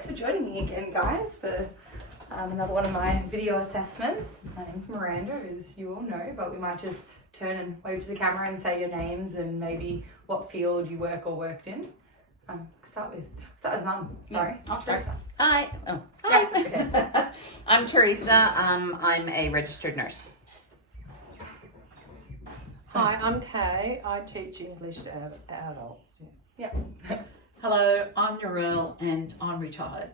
thanks for joining me again, guys, for another one of my video assessments. My name's Miranda, as you all know, but we might just turn and wave to the camera and say your names and maybe what field you work or worked in. Start with Mum. Sorry. I'll start. Teresa. Hi. Oh, yeah, that's okay. I'm Teresa. I'm a registered nurse. Hi, I'm Kay. I teach English to adults. Yeah. Hello, I'm Narelle and I'm retired.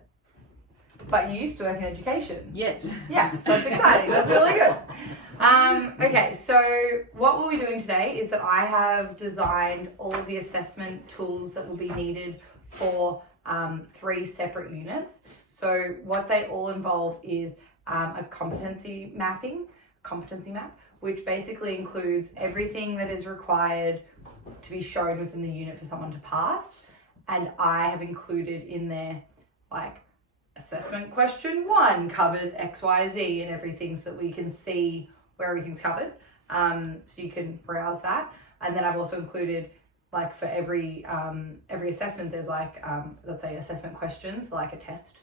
But you used to work in education. Yes. Yeah, so that's exciting. That's really good. Okay, so what we'll be doing today is that I have designed all of the assessment tools that will be needed for 3 separate units. So what they all involve is a competency map, which basically includes everything that is required to be shown within the unit for someone to pass. And I have included in there, like, assessment question 1 covers X, Y, Z and everything, so that we can see where everything's covered. So you can browse that. And then I've also included, like, for every assessment, there's like, let's say assessment questions, like a test.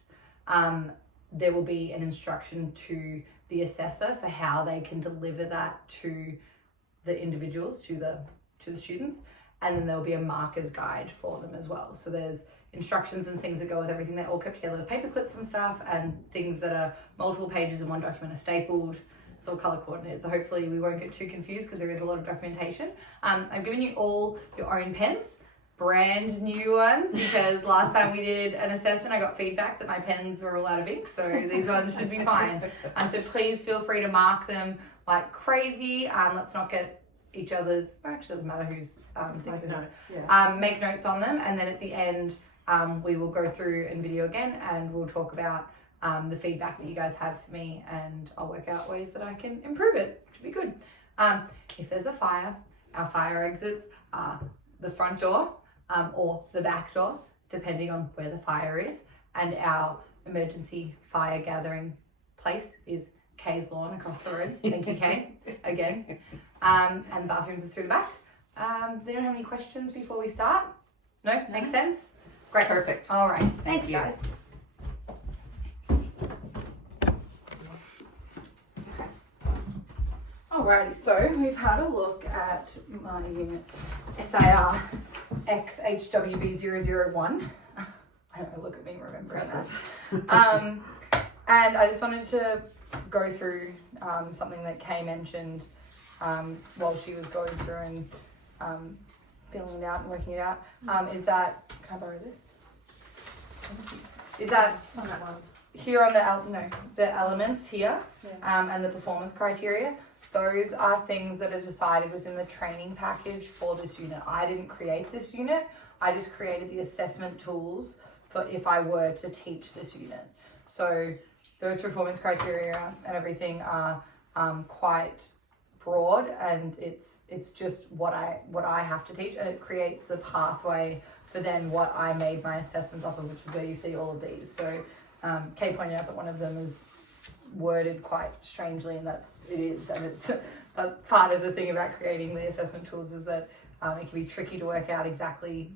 There will be an instruction to the assessor for how they can deliver that to the individuals, to the students. And then there will be a marker's guide for them as well. So there's instructions and things that go with everything. They're all kept together with paper clips and stuff, and things that are multiple pages in one document are stapled. It's all color coordinated. So hopefully we won't get too confused because there is a lot of documentation. I've given you all your own pens, brand new ones, because last time we did an assessment, I got feedback that my pens were all out of ink. So these ones should be fine. So please feel free to mark them like crazy. Let's not get each other's, actually it doesn't matter whose things are Notes, yeah. make notes on them, and then at the end we will go through in video again and we'll talk about the feedback that you guys have for me, and I'll work out ways that I can improve it, which would be good. If there's a fire, our fire exits are the front door or the back door, depending on where the fire is, and our emergency fire gathering place is Kay's lawn across the road. Thank you, Kay, again. And the bathrooms are through the back. Does anyone have any questions before we start? No? Makes sense? Great. Perfect. All right. Thank Thanks, you. guys. Alrighty, so we've had a look at my unit SIR XHWB001. I don't know, look at me remembering that. And I just wanted to go through something that Kay mentioned while she was going through and filling it out and working it out. Is that, can I borrow this? Is that It's on that one. here on the elements here, and the performance criteria? Those are things that are decided within the training package for this unit. I didn't create this unit. I just created the assessment tools for if I were to teach this unit. So those performance criteria and everything are quite broad, and it's just what I have to teach, and it creates the pathway for then what I made my assessments off of, which is where you see all of these. So Kay pointed out that one of them is worded quite strangely, and that it is, and it's part of the thing about creating the assessment tools is that it can be tricky to work out exactly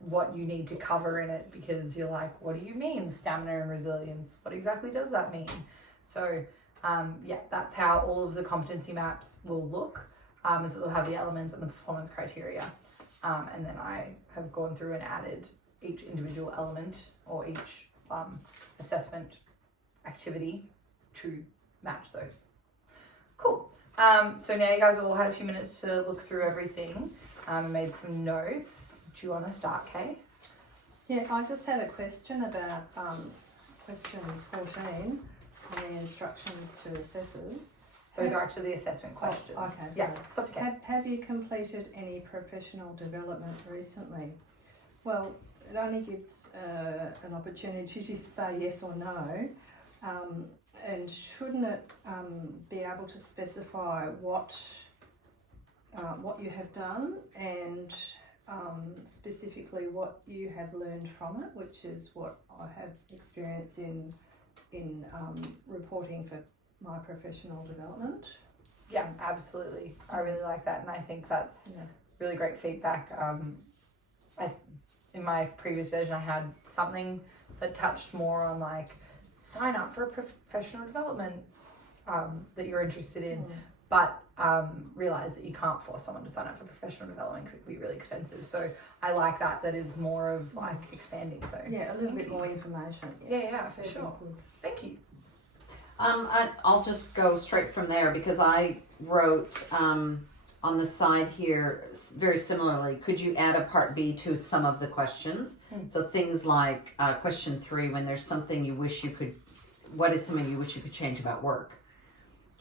what you need to cover in it, because you're like, what do you mean stamina and resilience? What exactly does that mean? So yeah, that's how all of the competency maps will look, is that they'll have the elements and the performance criteria, and then I have gone through and added each individual element or each assessment activity to match those. Cool. So now you guys all had a few minutes to look through everything and made some notes. Do you want to start, Kay? Yeah, I just had a question about question 14 on the instructions to assessors. Those are actually the assessment questions. Oh, okay, Yeah, sorry. that's okay. Have you completed any professional development recently? Well, it only gives an opportunity to say yes or no. And shouldn't it be able to specify what you have done, and specifically what you have learned from it, which is what I have experience in reporting for my professional development? Yeah, absolutely. I really like that, and I think that's really great feedback. In my previous version, I had something that touched more on like sign up for a professional development that you're interested in, but realize that you can't force someone to sign up for professional development because it can be really expensive. So I like that is more of like expanding. So yeah, a little bit more information. Yeah, for That'd be sure. good. Thank you. I'll just go straight from there because I wrote on the side here very similarly. Could you add a part B to some of the questions? So things like question 3, when there's something you wish you could, what is something you wish you could change about work?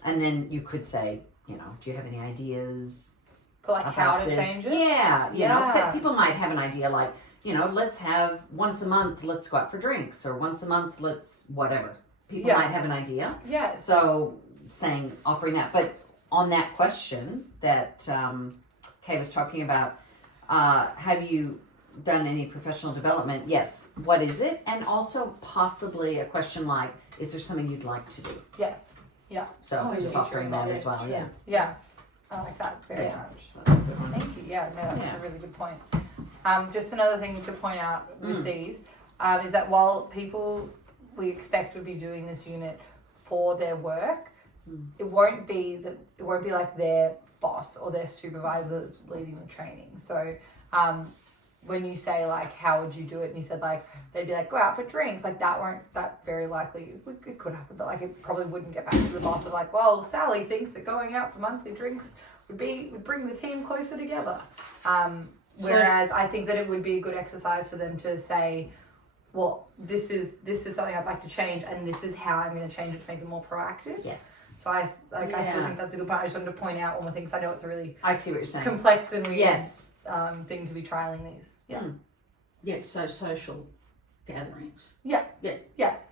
And then you could say, you know, do you have any ideas For like how to change it? Yeah, you know, Yeah. that people might have an idea like, you know, let's have once a month, let's go out for drinks, or once a month, let's whatever. People Yeah. might have an idea. Yes. So offering that. But on that question that Kay was talking about, have you done any professional development? Yes. What is it? And also possibly a question like, is there something you'd like to do? Yes. Yeah. So Oh, just yeah, offering sure. that Yeah, as well. sure. Yeah. Yeah. I like that very Yeah. much. So that's a good one. Thank you. Yeah, no, that's Yeah. a really good point. Just another thing to point out with Mm. these is that while people we expect would be doing this unit for their work, it won't be like their boss or their supervisor that's leading the training. So when you say like how would you do it, and you said like they'd be like go out for drinks, like that very likely it could happen, but like it probably wouldn't get back to the boss of like, well, Sally thinks that going out for monthly drinks would bring the team closer together. Whereas I think that it would be a good exercise for them to say, well, this is something I'd like to change, and this is how I'm going to change it to make it more proactive. Yes. So I still Yeah. think that's a good point. I just wanted to point out one more thing because I know it's a really I see what you're saying. complex and weird Yes. thing to be trialing these. Yeah. Yeah, so social gatherings. Yeah.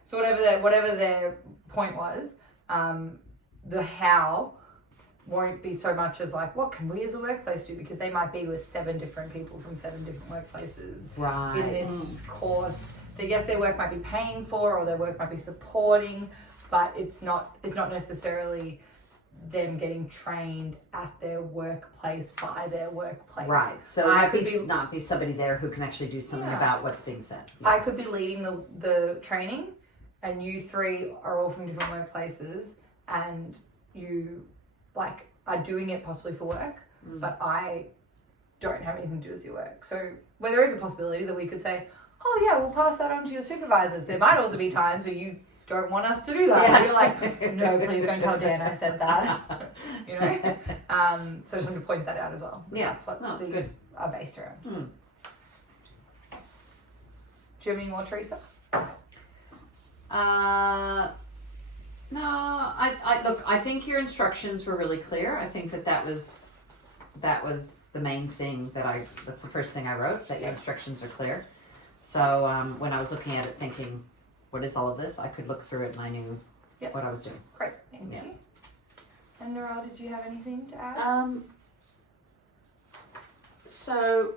So whatever their point was, the how won't be so much as like, what can we as a workplace do? Because they might be with 7 different people from 7 different workplaces Right. in this course. That yes, their work might be paying for or their work might be supporting, but it's not necessarily them getting trained at their workplace by their workplace. Right. So I it could could be- not be somebody there who can actually do something Yeah. about what's being said. I could be leading the training, and you 3 are all from different workplaces, and you like are doing it possibly for work, but I don't have anything to do with your work. So where there is a possibility that we could say, oh yeah, we'll pass that on to your supervisors. There might also be times where you don't want us to do that. Yeah. You're like, no, please don't tell Dan I said that. You know? So I just wanted to point that out as well. Yeah. That's what No, it's these are based around. Hmm. Do you have any more, Teresa? No, I think your instructions were really clear. I think that was the main thing that's the first thing I wrote, that your instructions are clear. So when I was looking at it thinking, what is all of this? I could look through it and I knew what I was doing. Great, thank Yeah. you. And Noelle, did you have anything to add? So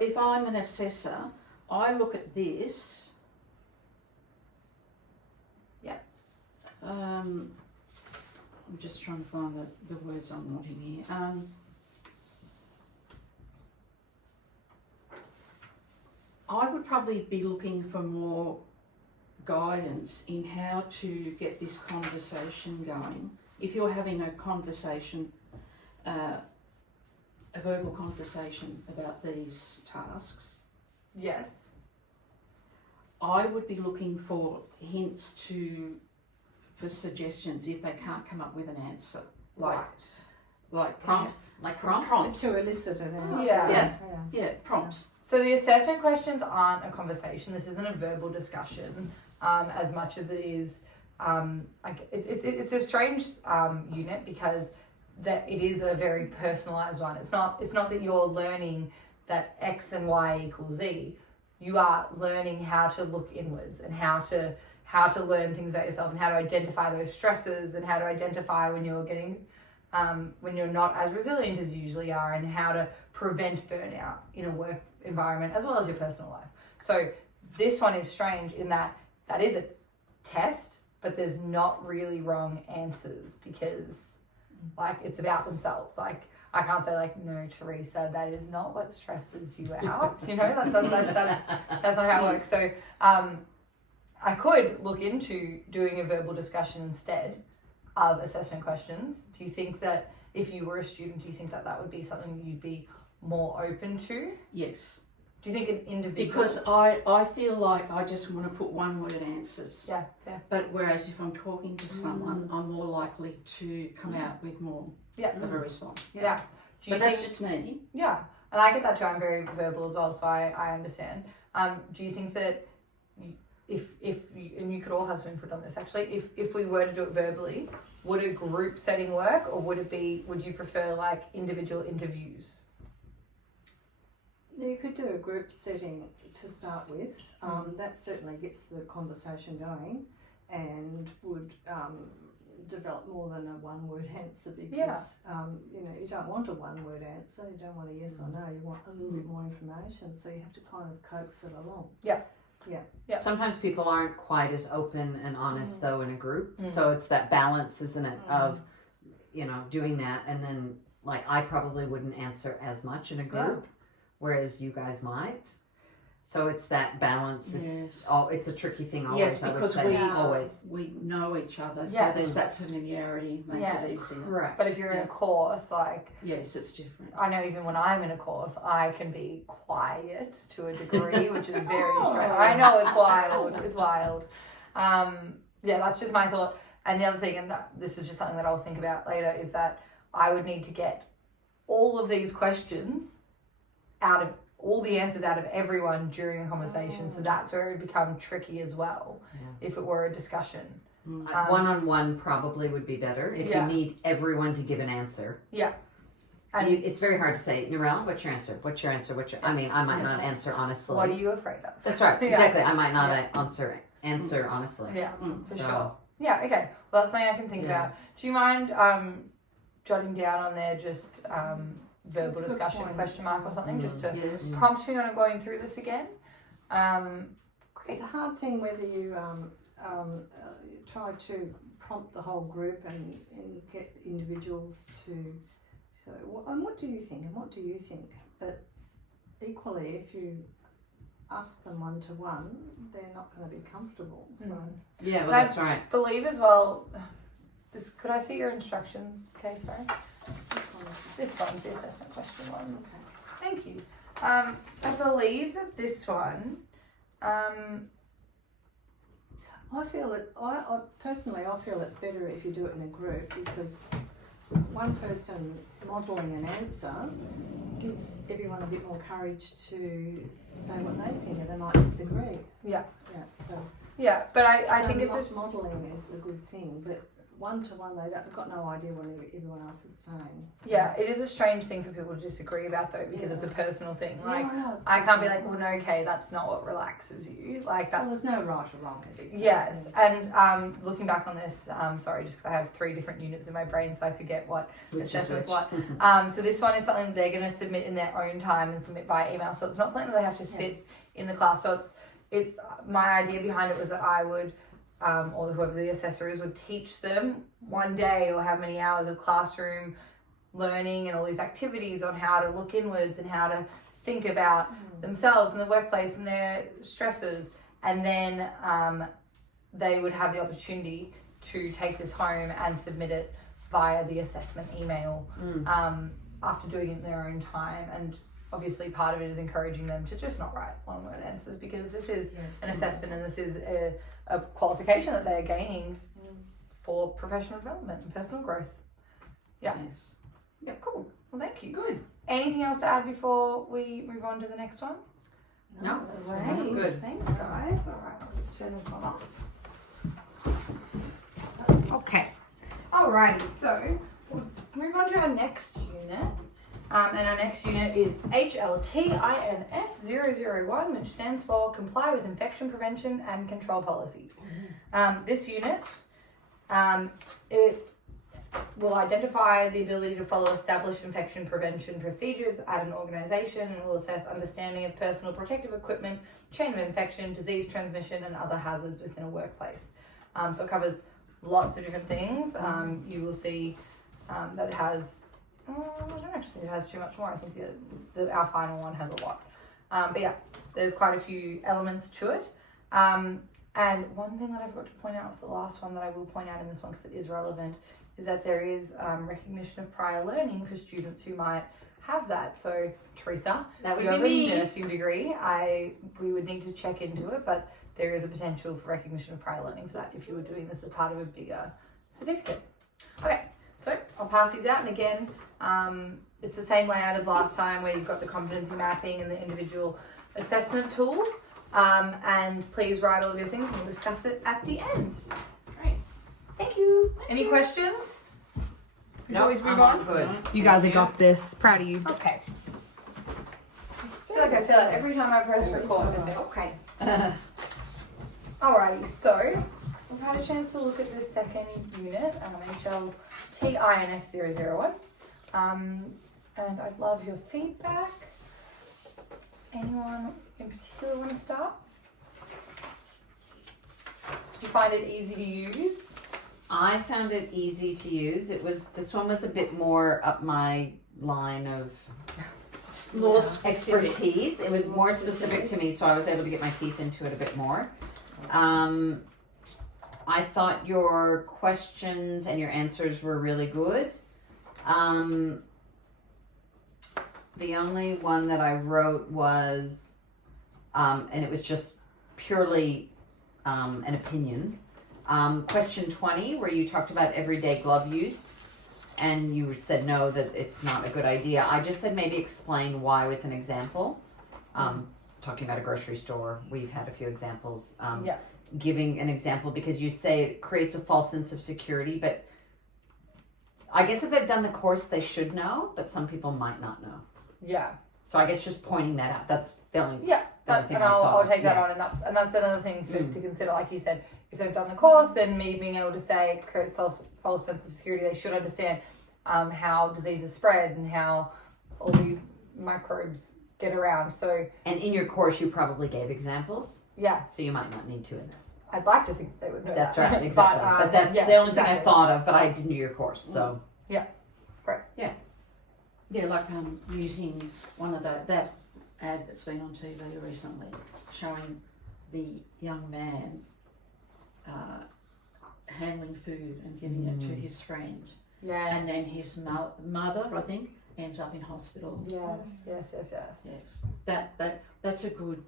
if I'm an assessor, I look at this. Yeah. I'm just trying to find the words I'm wanting here. I would probably be looking for more guidance in how to get this conversation going. If you're having a conversation, a verbal conversation about these tasks, Yes. I would be looking for hints for suggestions if they can't come up with an answer. Like Prompts, like prompts. Prompts. To elicit an answer. Yeah. Yeah, prompts. So the assessment questions aren't a conversation. This isn't a verbal discussion, as much as it is. It's a strange unit because that it is a very personalized one. It's not that you're learning that X and Y equals Z. You are learning how to look inwards and how to learn things about yourself and how to identify those stresses and how to identify when you're getting when you're not as resilient as you usually are, and how to prevent burnout in a work environment as well as your personal life. So this one is strange in that is a test, but there's not really wrong answers because like it's about themselves. Like I can't say like, no, Teresa, that is not what stresses you out. You know, that's not how it works. So I could look into doing a verbal discussion instead of assessment questions. Do you think that if you were a student, do you think that that would be something you'd be more open to? Yes. Do you think an individual? Because I feel like I just want to put one word answers. Yeah, yeah. But whereas if I'm talking to someone, I'm more likely to come out with more of a response. Yeah. Do you But that's think, just me. yeah, and I get that too. I'm very verbal as well, so I understand. Do you think that if you, and you could all have some input on this actually, if we were to do it verbally, would a group setting work, or would you prefer like individual interviews? You could do a group setting to start with. That certainly gets the conversation going and would develop more than a one-word answer because you don't want a one-word answer. You don't want a yes or no. You want a little bit more information, so you have to kind of coax it along. Yeah. Sometimes people aren't quite as open and honest though in a group. So it's that balance, isn't it, of, doing that. And then like I probably wouldn't answer as much in a group, whereas you guys might. So it's that balance. It's a tricky thing always. Yes, because always. we know each other, so there's that familiarity makes it easier. Correct. But if you're in a course, like, Yes, it's different. I know even when I'm in a course, I can be quiet to a degree, which is very strange. I know, it's wild. It's wild. That's just my thought. And the other thing, and this is just something that I'll think about later, is that I would need to get all of these questions all the answers out of everyone during a conversation. So that's where it would become tricky as well, if it were a discussion. One-on-one probably would be better if you need everyone to give an answer. Yeah. And it's very hard to say, Narelle, what's your answer? What's your answer? I mean, I might not answer honestly. What are you afraid of? That's right. Exactly. I might not answer honestly. Yeah, for sure. Yeah, okay. Well, that's something I can think about. Do you mind jotting down on there just verbal discussion question mark or something just to prompt me when I'm going through this again? It's a hard thing whether you try to prompt the whole group and get individuals to say, and what do you think, and what do you think? But equally, if you ask them one-to-one, they're not going to be comfortable. So yeah, well, that's right. I believe as well, could I see your instructions? Okay, sorry. This one's the assessment question ones. Okay. Thank you. I believe that this one, I feel that I personally feel it's better if you do it in a group, because one person modelling an answer gives everyone a bit more courage to say what they think, and they might disagree. But I think it's just modelling is a good thing, but one-to-one they've got no idea what everyone else is saying. So. Yeah, it is a strange thing for people to disagree about though, because it's a personal thing. Like, no, I can't be like, well, no, okay, that's not what relaxes you. Like, that's... Well, there's no right or wrong, as you say. Yes, and looking back on this, sorry, just because I have 3 different units in my brain, so I forget what assessment's what. So this one is something they're going to submit in their own time and submit by email. So it's not something that they have to sit in the class. So my idea behind it was that I would, or whoever the assessor is, would teach them one day or how many hours of classroom learning and all these activities on how to look inwards and how to think about themselves and the workplace and their stresses. And then they would have the opportunity to take this home and submit it via the assessment email after doing it in their own time. And obviously part of it is encouraging them to just not write one-word answers, because this is an assessment and this is a qualification that they're gaining for professional development and personal growth. Yeah. Yes. Yep, cool. Well, thank you. Good. Anything else to add before we move on to the next one? No, that's that was good. Thanks, guys. All right, I'll just turn this one off. Okay. Alrighty, so we'll move on to our next unit. And our next unit is HLTINF001, which stands for Comply with Infection Prevention and Control Policies. This unit, it will identify the ability to follow established infection prevention procedures at an organisation, and will assess understanding of personal protective equipment, chain of infection, disease transmission, and other hazards within a workplace. So it covers lots of different things. You will see that it has I don't actually think it has too much more. I think our final one has a lot. But yeah, there's quite a few elements to it. And one thing that I forgot to point out with the last one that I will point out in this one because it is relevant is that there is recognition of prior learning for students who might have that. So Teresa, That would you be have me. a nursing degree. We would need to check into it, but there is a potential for recognition of prior learning for that if you were doing this as part of a bigger certificate. Okay, so I'll pass these out, and again, it's the same layout as last time where you've got the competency mapping and the individual assessment tools. And please write all of your things and we'll discuss it at the end. Great. Thank you. Any questions? No, Always move I'm on. good. You guys have got this. Proud of you. Okay. I feel like I say that every time I press record. I say, okay. Alrighty, so we've had a chance to look at this second unit, HLTINF001. And I'd love your feedback. Anyone in particular want to start? Did you find it easy to use? I found it easy to use. This one was a bit more up my line of More specific. expertise. It was more specific to me, so I was able to get my teeth into it a bit more. I thought your questions and your answers were really good. The only one that I wrote was, and it was just purely an opinion. Question 20, where you talked about everyday glove use, and you said no, that it's not a good idea. I just said maybe explain why with an example. Talking about a grocery store, we've had a few examples. Yeah. Giving an example because you say it creates a false sense of security, but I guess if they've done the course, they should know, but some people might not know. Yeah. So I guess just pointing that out. That's the only. Yeah, Only thing and I thought I'll of, take that yeah. on, and that's another thing to consider. Like you said, if they've done the course, then me being able to say it creates false sense of security. They should understand how diseases spread and how all these microbes get around. So, And in your course, you probably gave examples, yeah, so you might not need to in this. I'd like to think that they would know That's that. right, exactly. But that's yes, the only thing I exactly. thought of, but I didn't do your course, so. Yeah, like using one of that ad that's been on TV recently, showing the young man handling food and giving it to his friend, Yes. and then his mother, I think, ends up in hospital. Yes. Yes, that's a good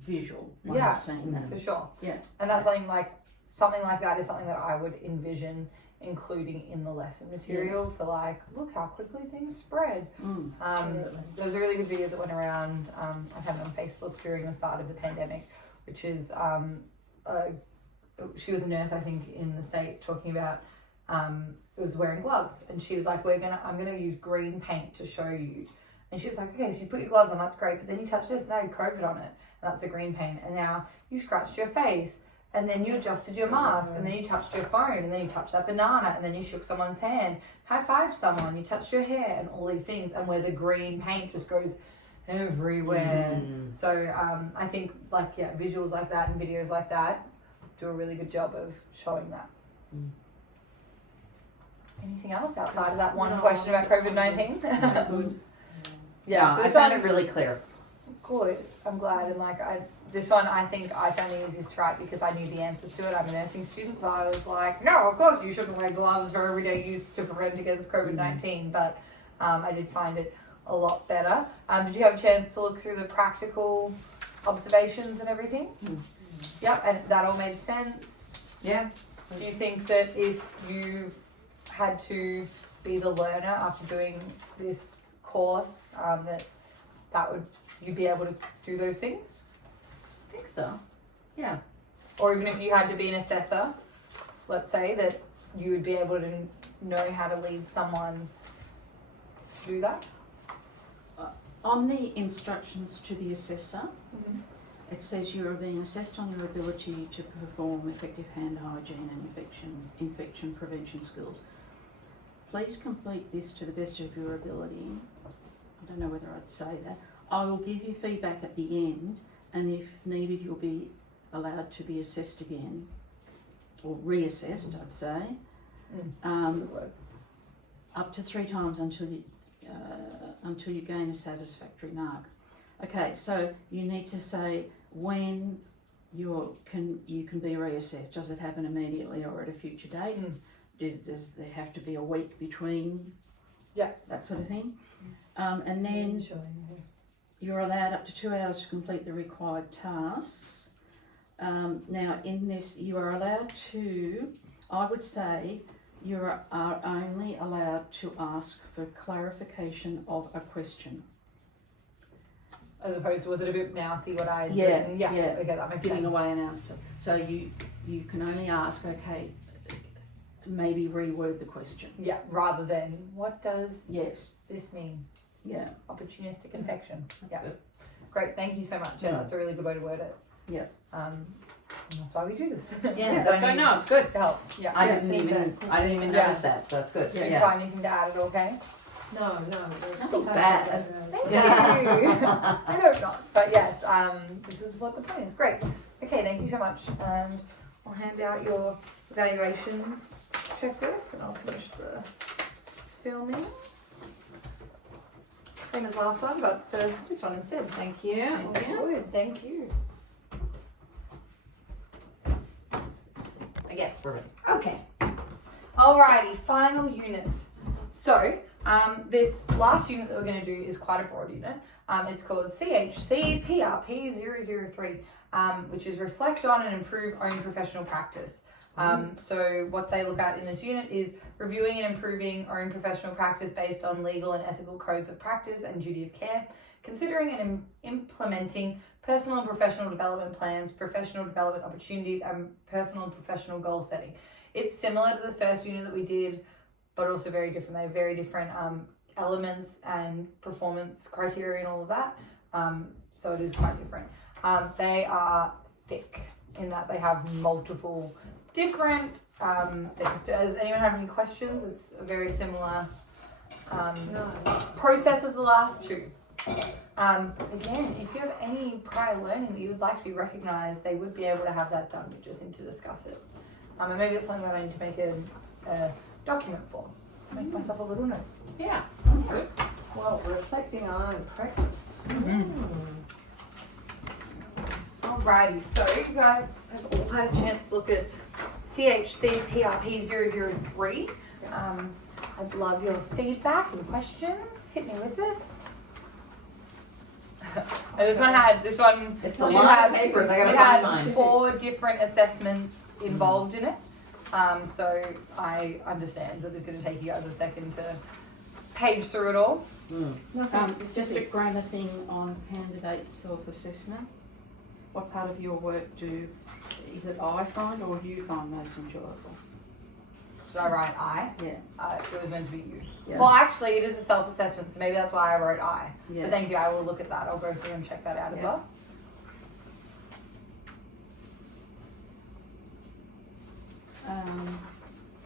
visual. When Yeah. I've seen that. For sure. Yeah. And that's something like that is something that I would envision including in the lesson material Yes. for like, look how quickly things spread. Absolutely. There was a really good video that went around, I had it on Facebook during the start of the pandemic, which is, she was a nurse, I think, in the States talking about, it was wearing gloves. And she was like, I'm going to use green paint to show you. And she was like, okay, so you put your gloves on, that's great. But then you touch this, now you COVID on it. And that's the green paint. And now you scratched your face. And then you adjusted your mask, and then you touched your phone, and then you touched that banana, and then you shook someone's hand, high-fived someone, you touched your hair, and all these things, and where the green paint just goes everywhere. So I think visuals like that and videos like that do a really good job of showing that. Anything else outside of that one question about COVID-19? Good. Yeah, so I this found one, it really clear. good. I'm glad, and this one I think I found the easiest to write because I knew the answers to it. I'm a nursing student, so I was like, no, of course you shouldn't wear gloves for everyday use to prevent against COVID-19. But I did find it a lot better. Did you have a chance to look through the practical observations and everything? Yep, and that all made sense. Yeah. Do you think that if you had to be the learner after doing this course, that would you'd be able to do those things? I think so. Yeah. Or even if you had to be an assessor, let's say, that you would be able to know how to lead someone to do that? On the instructions to the assessor, it says you are being assessed on your ability to perform effective hand hygiene and infection prevention skills. Please complete this to the best of your ability. I don't know whether I'd say that. I will give you feedback at the end, and if needed, you'll be allowed to be assessed again, or reassessed, I'd say. That's a good word. up to 3 times until you gain a satisfactory mark. Okay, so you need to say when you can be reassessed. Does it happen immediately or at a future date? Does there have to be a week between? Yeah. That sort of thing. And then you're allowed up to 2 hours to complete the required tasks. Now in this, you are allowed to, I would say, you are only allowed to ask for clarification of a question. As opposed to, was it a bit mouthy what I had Yeah, written? Yeah. yeah. Okay, that makes Giving sense. away an answer. So you can only ask, okay, maybe reword the question. Yeah, rather than, what does Yes. this mean? Yeah. Opportunistic infection. Yeah. good. Great, thank you so much. Yeah, that's a really good way to word it. Yeah. And that's why we do this. Yeah, that's right. No, it's good. To help. Yeah. I Yeah, didn't even Yeah. notice that, so it's good. Did you Yeah. find anything to add at all, okay? No. Nothing bad. Thank Yeah. you. I hope not. But yes, this is what the point is. Great. Okay, thank you so much. And I'll hand out your evaluation checklist and I'll finish the filming. Same as last one, but for this one instead. Thank you. Good, thank you. Yes, perfect. Okay. Alrighty, final unit. So, this last unit that we're going to do is quite a broad unit. It's called CHC-PRP003, which is Reflect on and Improve Own Professional Practice. So what they look at in this unit is reviewing and improving own professional practice based on legal and ethical codes of practice and duty of care, considering and implementing personal and professional development plans, professional development opportunities, and personal and professional goal setting. It's similar to the first unit that we did, but also very different. They have very different elements and performance criteria and all of that. So it is quite different. They are thick in that they have multiple different things. Does anyone have any questions? It's a very similar process as the last two. Again, if you have any prior learning that you would like to be recognised, they would be able to have that done. We just need to discuss it. And maybe it's something that I need to make a document for. Make myself a little note. Yeah, that's good. Well, reflecting on practice. Alrighty, so you guys have all had a chance to look at CHC-PRP003. I'd love your feedback and questions. Hit me with it. This one It's a you lot have- of papers. I gotta it find has mine. 4 different assessments involved in it. So I understand that it's going to take you guys a second to page through it all. Just a grammar thing on candidate self-assessment. What part of your work is it I find or you find most enjoyable? Should I write I? Yeah. It was meant to be you. Yeah. Well, actually, it is a self-assessment, so maybe that's why I wrote I. Yeah. But thank you. I will look at that. I'll go through and check that out as well.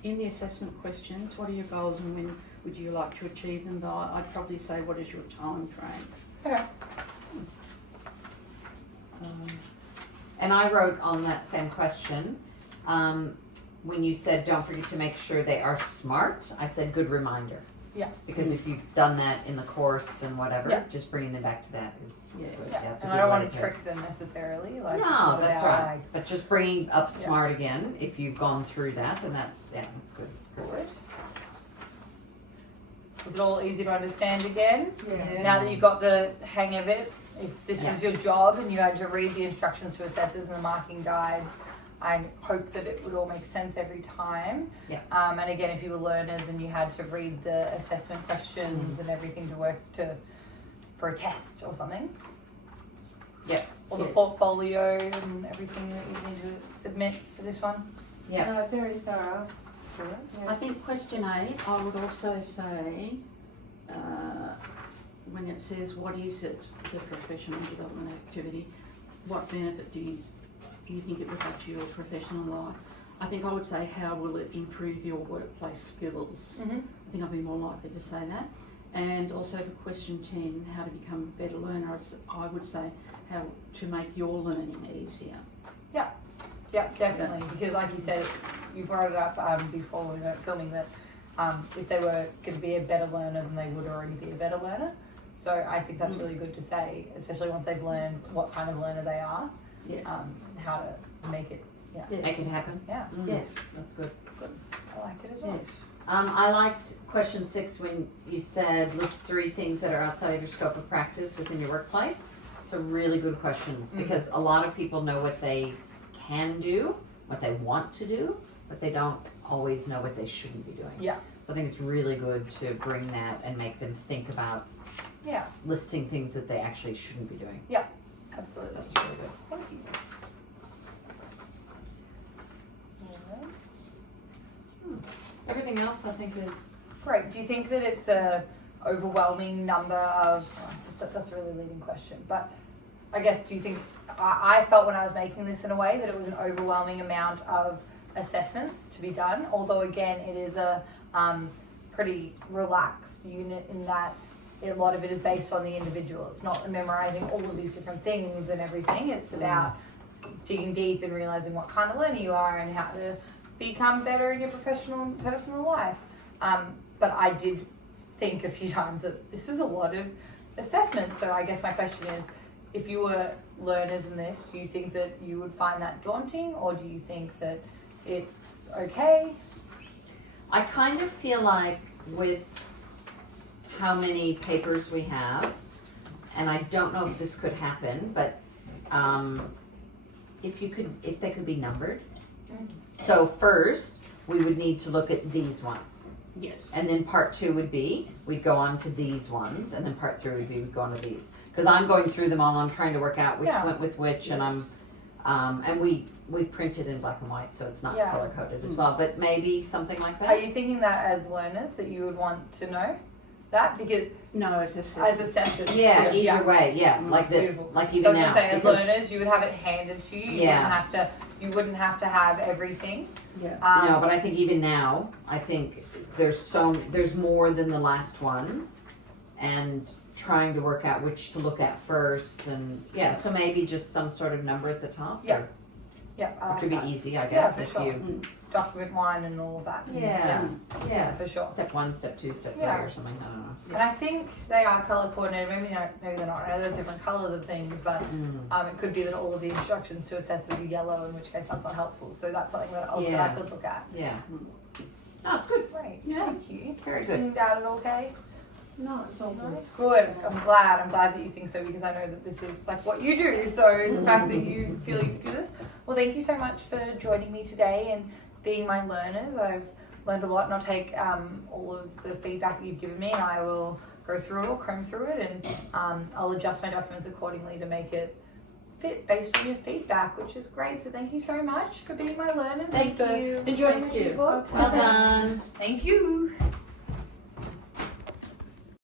In the assessment questions, what are your goals and when would you like to achieve them by? I'd probably say, what is your time frame? Okay. And I wrote on that same question, when you said don't forget to make sure they are smart, I said good reminder. Yeah. Because if you've done that in the course and whatever, Yeah. just bringing them back to that is Yes. good. Yeah. It's a And good I don't way want to trick them necessarily. Like, it's No, not that's about, right. like, But just bringing up smart again, if you've gone through that, then that's good. Good. Is it all easy to understand again? Yeah. Now that you've got the hang of it, if this Yeah. was your job and you had to read the instructions to assessors and the marking guide, I hope that it would all make sense every time. Yeah. And again, if you were learners and you had to read the assessment questions and everything to work for a test or something. Yeah. Or the Yes. portfolio and everything that you need to submit for this one. Yeah. No, very thorough. I think question 8, I would also say, when it says what is it, the professional development activity, what benefit do you think it would have to your professional life? I think I would say how will it improve your workplace skills? Mm-hmm. I think I'd be more likely to say that. And also for question 10, how to become a better learner, I would say how to make your learning easier. Yeah, definitely. Because like you said, you brought it up before we were filming that if they were going to be a better learner, then they would already be a better learner. So I think that's really good to say, especially once they've learned what kind of learner they are, Yes. how to make it, Yes. Make it happen. yeah, Yes. That's good. it's good. I like it as well. Yes. I liked question 6 when you said list 3 things that are outside of your scope of practice within your workplace. It's a really good question because a lot of people know what they can do, what they want to do, but they don't always know what they shouldn't be doing. Yeah. So I think it's really good to bring that and make them think about Yeah, listing things that they actually shouldn't be doing. absolutely. That's really good. Thank you. Everything else I think is Great. Do you think that it's a overwhelming number of? That's a really leading question, but I guess do you think I felt when I was making this in a way that it was an overwhelming amount of assessments to be done? Although again, it is a pretty relaxed unit in that a lot of it is based on the individual. It's not memorizing all of these different things and everything. It's about digging deep and realizing what kind of learner you are and how to become better in your professional and personal life. But I did think a few times that this is a lot of assessment. So I guess my question is, if you were learners in this, do you think that you would find that daunting, or do you think that it's okay? I kind of feel like with how many papers we have, and I don't know if this could happen, but if they could be numbered. So first, we would need to look at these ones. Yes. And then part 2 would be, we'd go on to these ones, and then part 3 would be, we'd go on to these. Because I'm going through them all, I'm trying to work out which Yeah. went with which, and and we've printed in black and white, so it's not Yeah. color coded as well, but maybe something like that. Are you thinking that as learners that you would want to know that? Because No, it's as assessors. assessors, Yeah, either way, like this, Beautiful. like So I even was now. gonna say, as because- learners, you would have it handed to you. You wouldn't have to have everything. Yeah. No, but I think even now, I think there's more than the last ones, and trying to work out which to look at first, and so maybe just some sort of number at the top. Yeah. Yeah, I like Which would be that. easy, I guess, for if sure. you. Document 1 and all of that. Yeah, for sure. Step 1, step 2, step 3, Yeah. or something. I don't know. And I think they are color coordinated. Maybe they're not. I know there's different colors of things, but it could be that all of the instructions to assessors are yellow, in which case that's not helpful. So that's something that else that I could look at. Yeah. No, it's good. Great. Yeah. Thank you. Very good. Think that it okay? No, it's all good. Good. I'm glad that you think so, because I know that this is like what you do. So the fact that you feel you can do this. Well, thank you so much for joining me today and being my learners. I've learned a lot, and I'll take all of the feedback that you've given me, and I will go through it or comb through it, and I'll adjust my documents accordingly to make it fit based on your feedback, which is great. So thank you so much for being my learners Thank and for you. enjoying Thank the you. book. Well done. Thank you.